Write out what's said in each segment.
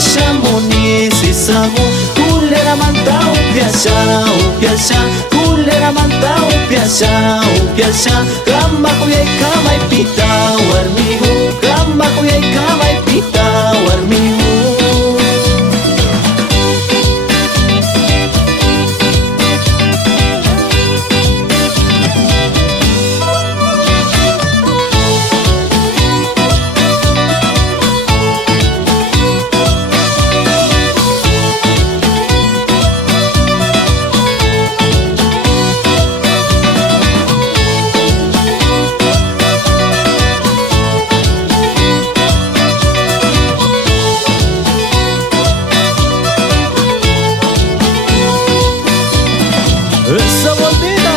Chamonix y Sagu, kulera manta upiasha, kulera manta upiasha, kamba kuyay kamay pita warmigu, kamba kuyay kamay pita warmigu. Esa volvida.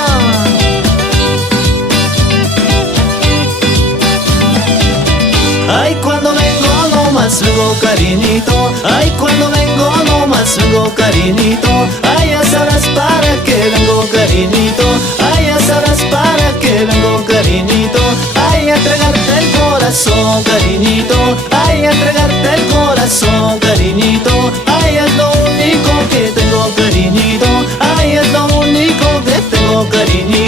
Ay, cuando vengo nomás vengo cariñito, ay, cuando vengo nomás vengo cariñito, ay, ya sabrás para qué vengo cariñito, ay, ya sabrás para qué vengo cariñito, ay, a entregarte el corazón cariñito, ay, a entregarte el corazón cariñito, ay, es lo único que tengo cariñito, ay, es lo único que tengo cariñito.